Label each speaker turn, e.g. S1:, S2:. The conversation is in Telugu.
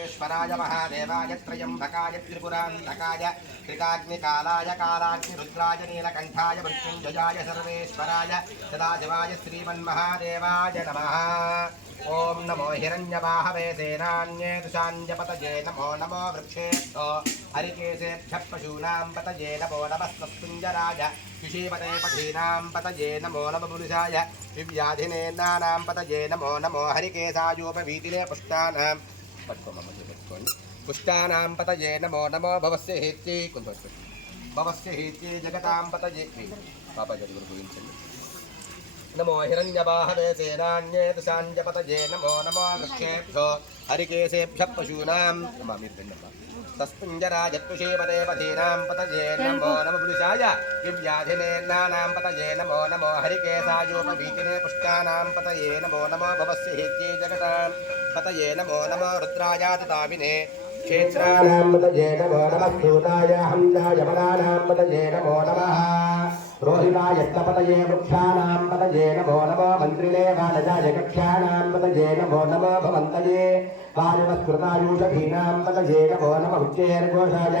S1: ఈశ్వరాయ మహాదేవాయ త్రయంబకాయ త్రిపురాంతకాయ త్రికాగ్నికాలాయ కాలాగ్నిరుద్రాయ నీలకంఠాయ మృత్యుంజయాయ సర్వేశ్వరాయ సదాశివాయ శ్రీమన్మహాదేవాయ నమ ఓం నమో హిరణ్యవాహవే సేనాన్యే దుషాన్యపతయే నమో నమో వృక్షేభ్యో హరికేశేభ్య పశూనాం పతయే నమో నమస్తస్తుంజరాయ విషీపతే పఠీనాం పతయే నమో నమ పురుషాయ దివ్యాధినేనానాం పతయే నమో నమో హరికేశాయోపవీతిలే పుష్టానాం పట్టుకోమమ్మా పెట్టుకోండి పుష్టానాం పతయే నమో నమో భవస్య హేత్యే కొంత భవస్య హేత్యే జగతాం పతయే. పాప జరుగురు గురించండి నమో హిరణ్యవాహవే సేనాన్యే తుషాంజపతయే నమో నమో వృక్షేభ్యో హరికేశేభ్య పశూనాం అమ్మా మీరు తిన్నమ్మా తస్పుంజరాజ పుషీపదే పథీనాం పతయే నమో నమ పురుషాయ దివ్యాధినేనానాం పతయే నమో నమో హరికేశాయోపవీతినే పుష్టానాం పతయే నమో నమో భవస్య హేత్యై జగతాం పతయే నమో నమో రుద్రాయాతతావినే క్షేత్రాణాం పతయే నమో నమః స్థూతాయ హంసాయ వనానాం పతయే నమో నమః రోహితాయత్తపతయే వృక్షాణాం పతయే నమో నమో మంత్రిణే వానజాయ కక్ష్యాణాం పతయే నమో నమో భవంతయే వాయువస్కృతాయూషధీనాం పతయే నమో నమ ఉచ్చేర్ఘోషాయ